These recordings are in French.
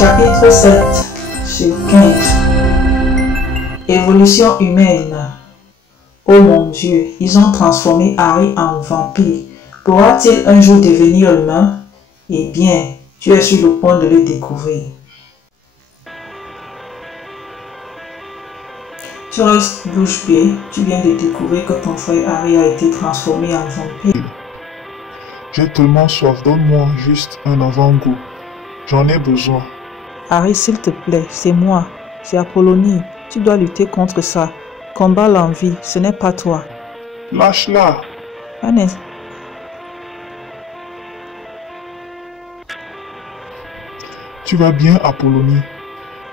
Chapitre 7 sur 15. Évolution humaine. Oh mon Dieu, ils ont transformé Harry en vampire. Pourra-t-il un jour devenir humain? Eh bien, tu es sur le point de le découvrir. Tu restes bouche bée, tu viens de découvrir que ton frère Harry a été transformé en vampire. J'ai tellement soif, donne-moi juste un avant-goût. J'en ai besoin. Harry, s'il te plaît, c'est moi, c'est Apollonie. Tu dois lutter contre ça. Combat l'envie, ce n'est pas toi. Lâche-la! Annès. Tu vas bien, Apollonie?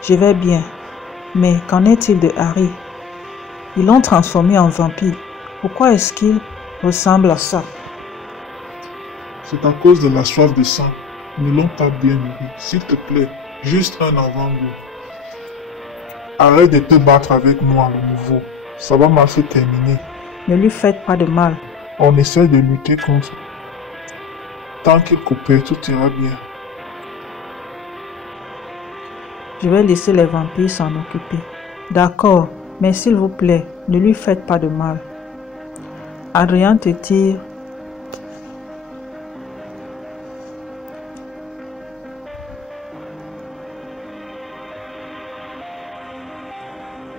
Je vais bien. Mais qu'en est-il de Harry? Ils l'ont transformé en vampire. Pourquoi est-ce qu'il ressemble à ça? C'est à cause de la soif de sang. Ils ne l'ont pas bien nourri. S'il te plaît, juste un avant-goût. Arrête de te battre avec moi à nouveau. Ça va mal se terminer. Ne lui faites pas de mal. On essaie de lutter contre. Tant qu'il coopère, tout ira bien. Je vais laisser les vampires s'en occuper. D'accord, mais s'il vous plaît, ne lui faites pas de mal. Adrien te tire.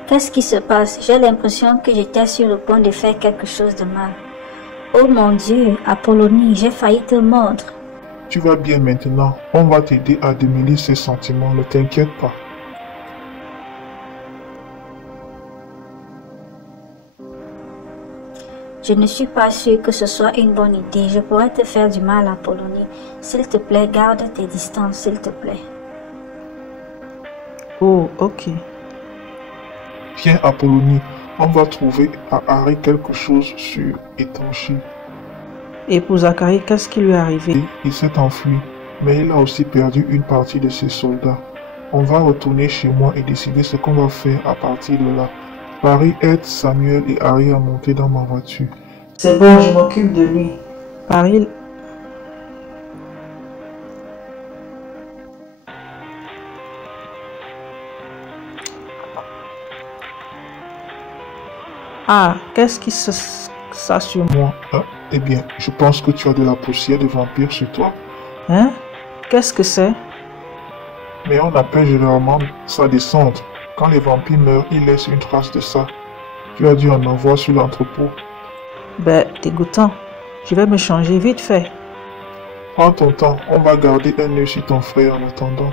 Qu'est-ce qui se passe? J'ai l'impression que j'étais sur le point de faire quelque chose de mal. Oh mon Dieu, Apollonie, j'ai failli te mordre. Tu vas bien maintenant. On va t'aider à démêler ces sentiments, ne t'inquiète pas. Je ne suis pas sûre que ce soit une bonne idée. Je pourrais te faire du mal, Apollonie. S'il te plaît, garde tes distances, s'il te plaît. Oh, ok. Viens, Apollonie, on va trouver à Harry quelque chose sur étanché. Et pour Zacharie, qu'est-ce qui lui est arrivé? Il s'est enfui, mais il a aussi perdu une partie de ses soldats. On va retourner chez moi et décider ce qu'on va faire à partir de là. Paris aide Samuel et Harry à monter dans ma voiture. C'est bon, je m'occupe de lui. Paris. Ah, qu'est-ce qui ça sur moi? Moi, eh bien, je pense que tu as de la poussière de vampire sur toi. Hein? Qu'est-ce que c'est? Mais on appelle généralement ça des cendres. Quand les vampires meurent, ils laissent une trace de ça. Tu as dû en avoir sur l'entrepôt. Ben, dégoûtant. Je vais me changer vite fait. Prends ton temps, on va garder un œil sur ton frère en attendant.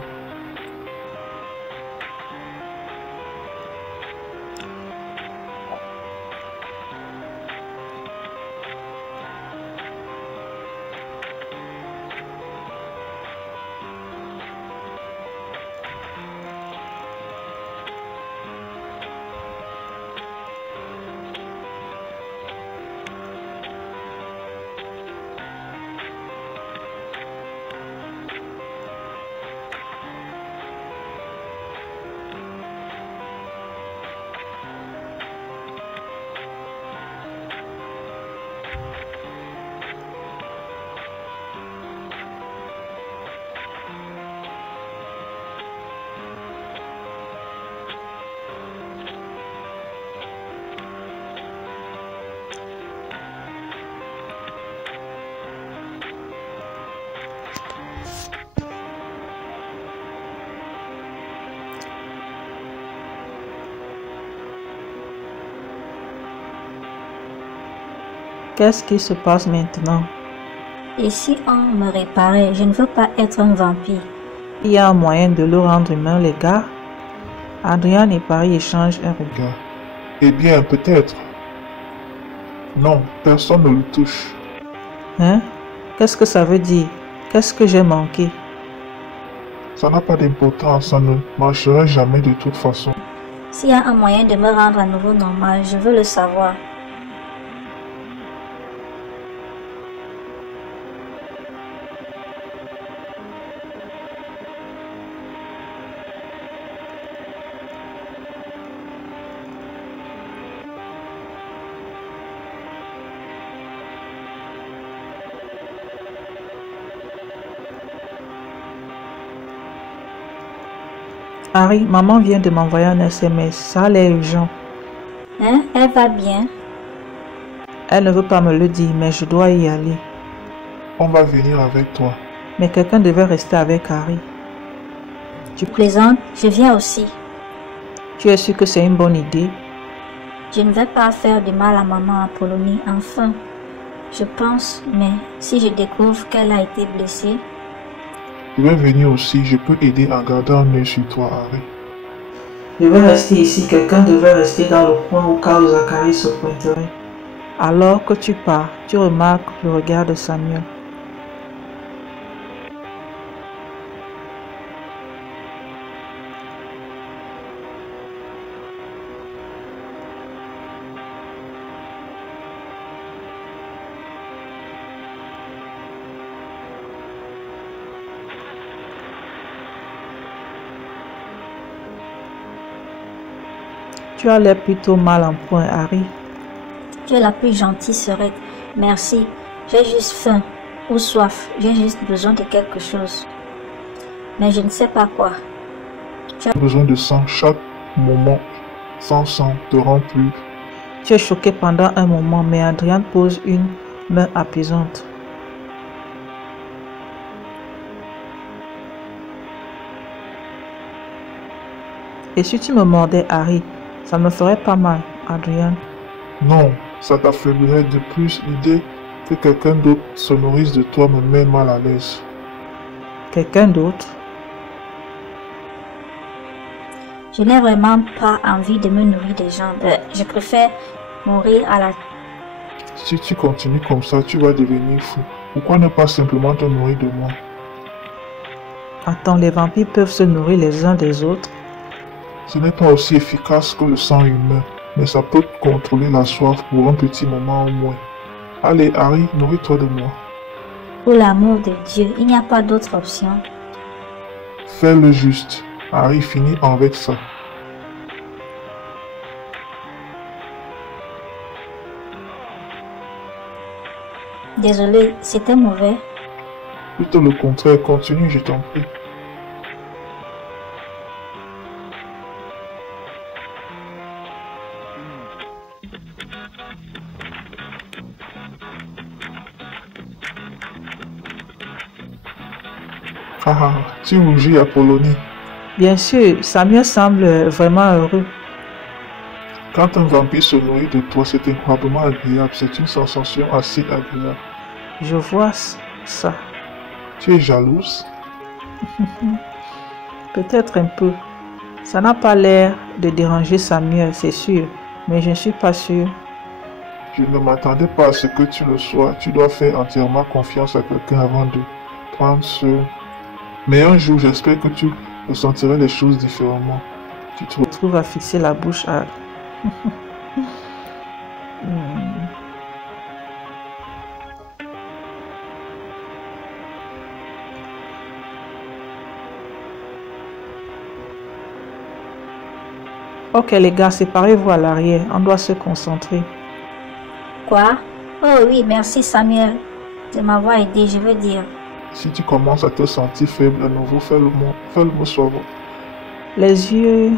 Qu'est-ce qui se passe maintenant? Et si on me réparait? Je ne veux pas être un vampire. Il y a un moyen de le rendre humain, les gars? Adrien et Paris échangent un regard. Eh bien, peut-être. Non, personne ne le touche. Hein? Qu'est-ce que ça veut dire? Qu'est-ce que j'ai manqué? Ça n'a pas d'importance, ça ne marcherait jamais de toute façon. S'il y a un moyen de me rendre à nouveau normal, je veux le savoir. Harry, maman vient de m'envoyer un SMS. Ça a l'air urgent. Hein? Elle va bien? Elle ne veut pas me le dire, mais je dois y aller. On va venir avec toi. Mais quelqu'un devait rester avec Harry. Tu plaisantes? Je viens aussi. Tu es sûr que c'est une bonne idée? Je ne vais pas faire de mal à maman Apollonie, enfin. Je pense, mais si je découvre qu'elle a été blessée... Je vais venir aussi, je peux aider en gardant un œil sur toi, Harry. Je vais rester ici, quelqu'un devait rester dans le coin au cas où Zacharie se pointerait. Alors que tu pars, tu remarques le regard de Samuel. Tu as l'air plutôt mal en point, Harry. Tu es la plus gentille sœurette. Merci. J'ai juste faim ou soif. J'ai juste besoin de quelque chose. Mais je ne sais pas quoi. Tu as besoin de sang chaque moment. Sans sang te rend plus. Tu es choqué pendant un moment, mais Adrian pose une main apaisante. Et si tu me mordais, Harry, ça me ferait pas mal, Adrian. Non, ça t'affaiblirait de plus. L'idée que quelqu'un d'autre se nourrisse de toi me met mal à l'aise. Quelqu'un d'autre? Je n'ai vraiment pas envie de me nourrir des gens. Je préfère mourir à la... Si tu continues comme ça, tu vas devenir fou. Pourquoi ne pas simplement te nourrir de moi? Attends, les vampires peuvent se nourrir les uns des autres? Ce n'est pas aussi efficace que le sang humain, mais ça peut contrôler la soif pour un petit moment au moins. Allez, Harry, nourris-toi de moi. Pour l'amour de Dieu, il n'y a pas d'autre option. Fais le juste. Harry, finis avec ça. Désolé, c'était mauvais. Plutôt le contraire, continue, je t'en prie. Ah, tu rougis, Apollonie. Bien sûr, Samuel semble vraiment heureux. Quand un vampire se nourrit de toi, c'est incroyablement agréable. C'est une sensation assez agréable. Je vois ça. Tu es jalouse? Peut-être un peu. Ça n'a pas l'air de déranger Samuel, c'est sûr, mais je ne suis pas sûr. Je ne m'attendais pas à ce que tu le sois. Tu dois faire entièrement confiance à quelqu'un avant de prendre ce... Mais un jour, j'espère que tu ressentiras les choses différemment. Tu te retrouves à fixer la bouche à... Ok les gars, séparez-vous à l'arrière. On doit se concentrer. Quoi? Oh oui, merci Samuel de m'avoir aidé, je veux dire. Si tu commences à te sentir faible à nouveau, fais-le-moi savoir. Les yeux...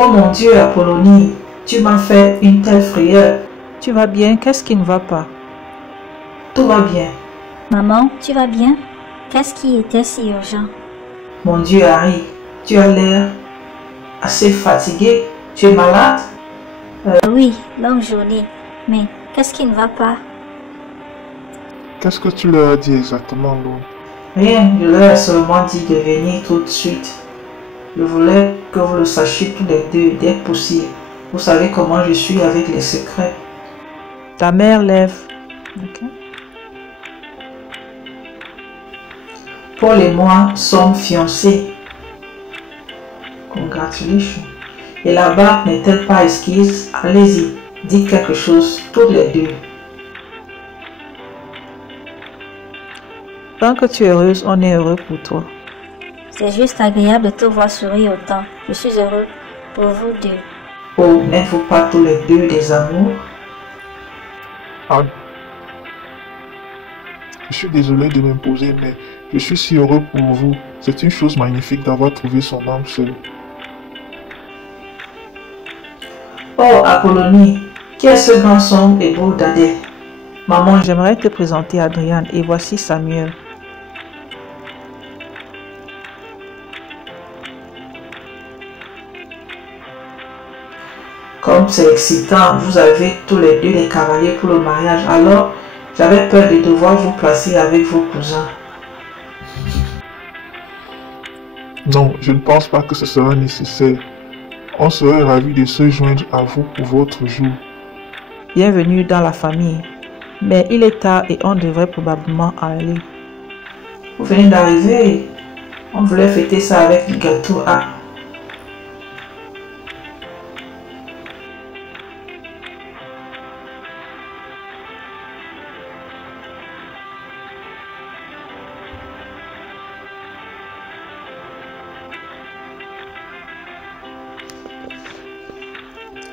Oh mon Dieu, Apollonie, tu m'as fait une telle frayeur. Tu vas bien? Qu'est-ce qui ne va pas? Tout va bien. Maman, tu vas bien? Qu'est-ce qui était si urgent? Mon Dieu, Harry, tu as l'air assez fatigué. Tu es malade? Oui, longue journée. Mais qu'est-ce qui ne va pas? Qu'est-ce que tu leur as dit exactement, Lou? Rien, je leur ai seulement dit de venir tout de suite. Je voulais que vous le sachiez tous les deux dès que possible. Vous savez comment je suis avec les secrets. Ta mère lève. Okay. Paul et moi sommes fiancés. Congratulations. Et la barque n'est-elle pas esquisse? Allez-y, dites quelque chose, toutes les deux. Tant que tu es heureuse, on est heureux pour toi. C'est juste agréable de te voir sourire autant. Je suis heureux pour vous deux. Oh, n'êtes-vous pas tous les deux des amours? Ah, je suis désolé de m'imposer, mais je suis si heureux pour vous. C'est une chose magnifique d'avoir trouvé son âme seule. Oh, Apollonie, qui est ce grand sombre et beau dadais? Maman, J'aimerais te présenter Adrian et voici Samuel. comme c'est excitant, vous avez tous les deux des cavaliers pour le mariage, alors j'avais peur de devoir vous placer avec vos cousins. Non, je ne pense pas que ce sera nécessaire. On serait ravis de se joindre à vous pour votre jour. Bienvenue dans la famille. Mais il est tard et on devrait probablement aller. Vous venez d'arriver, on voulait fêter ça avec le gâteau à...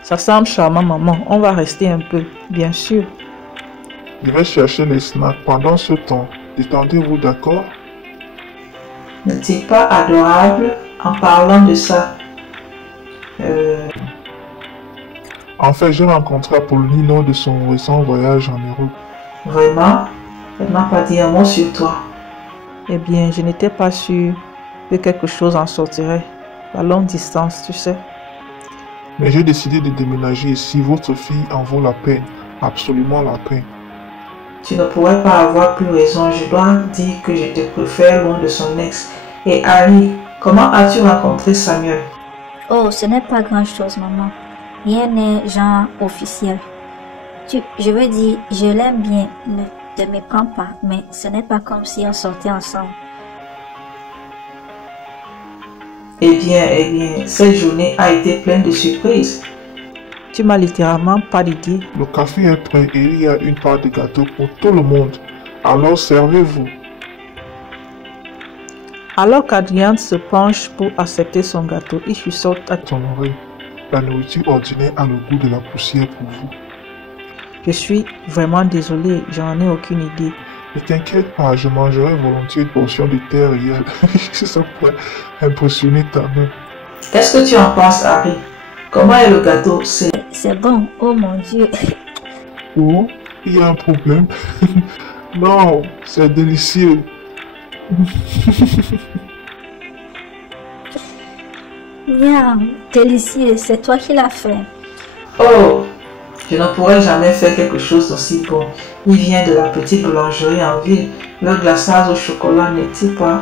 Ça semble charmant, maman. On va rester un peu, bien sûr. Je vais chercher les snacks. Pendant ce temps, détendez-vous, d'accord? N'est-il pas adorable en parlant de ça? En fait, j'ai rencontré Apollonie lors de son récent voyage en Europe. Vraiment? Elle m'a pas dit un mot sur toi. Eh bien, je n'étais pas sûre que quelque chose en sortirait. La longue distance, tu sais. Mais j'ai décidé de déménager ici. Votre fille en vaut la peine. Absolument la peine. Tu ne pourrais pas avoir plus raison. Je dois dire que je te préfère loin de son ex. Et Harry, comment as-tu rencontré Samuel? Oh, ce n'est pas grand-chose, maman. Rien n'est genre officiel. Je veux dire, je l'aime bien, ne te méprends pas, mais ce n'est pas comme si on sortait ensemble. Eh bien, cette journée a été pleine de surprises. Tu m'as littéralement pas d'idée. Le café est prêt et il y a une part de gâteau pour tout le monde. Alors servez-vous. Alors qu'Adrian se penche pour accepter son gâteau, il chuchote à Ton oreille. La nourriture ordinaire a le goût de la poussière pour vous. Je suis vraiment désolée, j'en ai aucune idée. Ne t'inquiète pas, je mangerai volontiers une portion de terre réelle. Ça pourrait impressionner ta main. Qu'est-ce que tu en penses, Harry? Comment est le gâteau? C'est bon, oh mon Dieu. Oh, il y a un problème. Non, c'est délicieux. Miam, délicieux, c'est toi qui l'as fait. Oh, je ne pourrais jamais faire quelque chose d'aussi bon. Il vient de la petite boulangerie en ville. Le glaçage au chocolat n'est-il pas?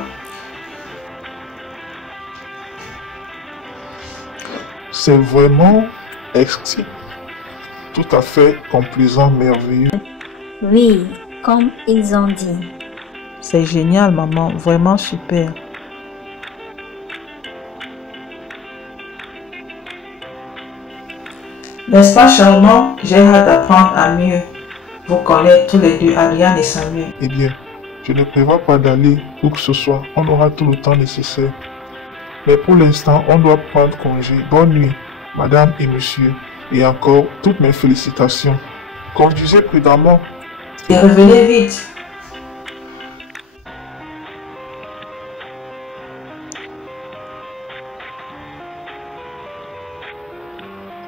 C'est vraiment exquis. Tout à fait complaisant, merveilleux. Oui, comme ils ont dit. C'est génial, maman, vraiment super. N'est-ce pas charmant? J'ai hâte d'apprendre à mieux vous connaître tous les deux, Adrian et Samuel. Eh bien, je ne prévois pas d'aller où que ce soit. On aura tout le temps nécessaire. Mais pour l'instant, on doit prendre congé. Bonne nuit, madame et monsieur. Et encore, toutes mes félicitations. Conduisez prudemment. Et revenez vite.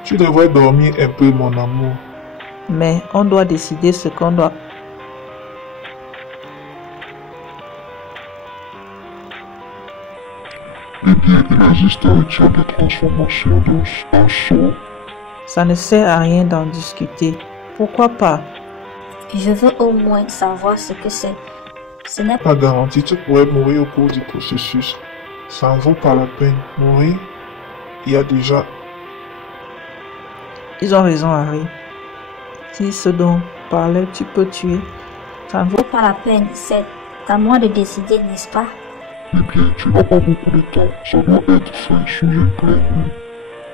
Tu devrais dormir un peu, mon amour. Mais on doit décider ce qu'on doit. Eh bien, il existe un type de transformation en saut. Ça ne sert à rien d'en discuter. Pourquoi pas? Je veux au moins savoir ce que c'est. Ce n'est pas... Pas garanti, tu pourrais mourir au cours du processus. Ça en vaut pas la peine. Mourir, il y a déjà... Ils ont raison, Harry. Si ce dont parlait, tu peux tuer. Ça ne vaut pas la peine. C'est à moi de décider, n'est-ce pas? Eh bien, tu n'as pas beaucoup de temps. Ça doit être fait sous une clé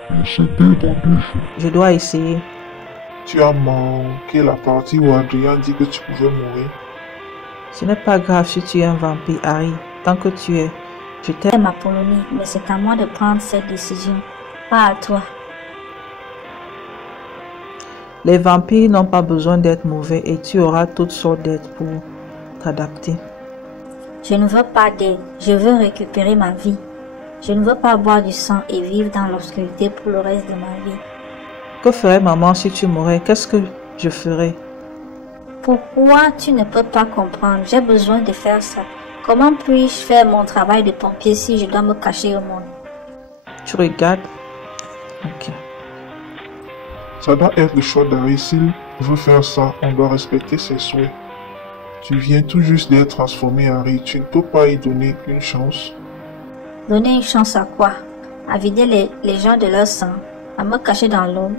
et c'était dans 2 jours. Je dois essayer. Tu as manqué la partie où Adrien dit que tu pouvais mourir. Ce n'est pas grave si tu es un vampire, Harry. Tant que tu es, je t'aime. J'aime Apollonie, mais c'est à moi de prendre cette décision, pas à toi. Les vampires n'ont pas besoin d'être mauvais et tu auras toutes sortes d'aides pour t'adapter. Je ne veux pas d'aide, je veux récupérer ma vie. Je ne veux pas boire du sang et vivre dans l'obscurité pour le reste de ma vie. Que ferait maman si tu mourais? Qu'est-ce que je ferais? Pourquoi tu ne peux pas comprendre? J'ai besoin de faire ça. Comment puis-je faire mon travail de pompier si je dois me cacher au monde? Tu regardes? Ok. Ça doit être le choix d'Harry. S'il veut faire ça, on doit respecter ses souhaits. Tu viens tout juste d'être transformé, Harry. Tu ne peux pas y donner une chance. Donner une chance à quoi? À vider les gens de leur sang, à me cacher dans l'ombre.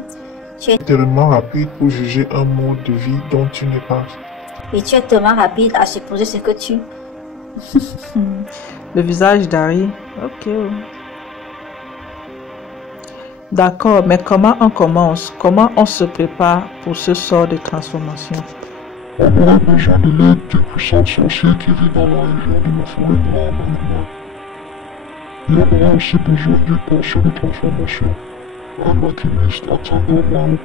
Tu es Tellement rapide pour juger un mode de vie dont tu n'es pas. Et tu es tellement rapide à supposer ce que tu... Le visage d'Harry. Ok. D'accord, mais comment on commence? Comment on se prépare pour ce sort de transformation? On aurait besoin de l'aide du puissant sorcier qui vit dans la région de la forêt de l'arbre animal. Il y aura aussi besoin d'une potion de transformation. Un maquiniste attendant là-haut.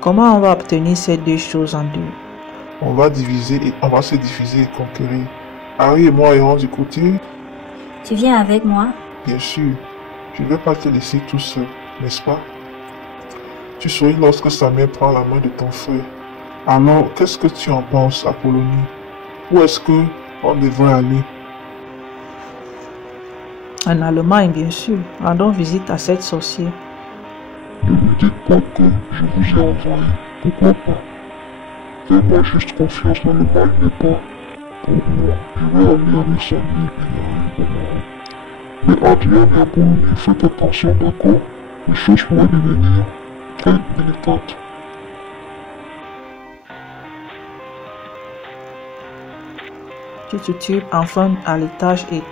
Comment on va obtenir ces deux choses en deux? On va se diviser et conquérir. Harry et moi irons du côté. Tu viens avec moi? Bien sûr, je ne vais pas te laisser tout seul, n'est-ce pas? Tu souris lorsque sa main prend la main de ton frère. Alors, qu'est-ce que tu en penses, Apollonie? Où est-ce que on devrait aller? En Allemagne, bien sûr. Rendons visite à cette sorcière. Ne me dites pas que je vous ai envoyé. Pourquoi pas? Fais-moi juste confiance, dans le mal n'est pas pour moi. Je vais aller avec Samy et Harry pour moi. Mais Adrien et Apollonie, faites attention, d'accord? Les choses pourraient devenir très délicates. Tu te tubes enfin à l'étage et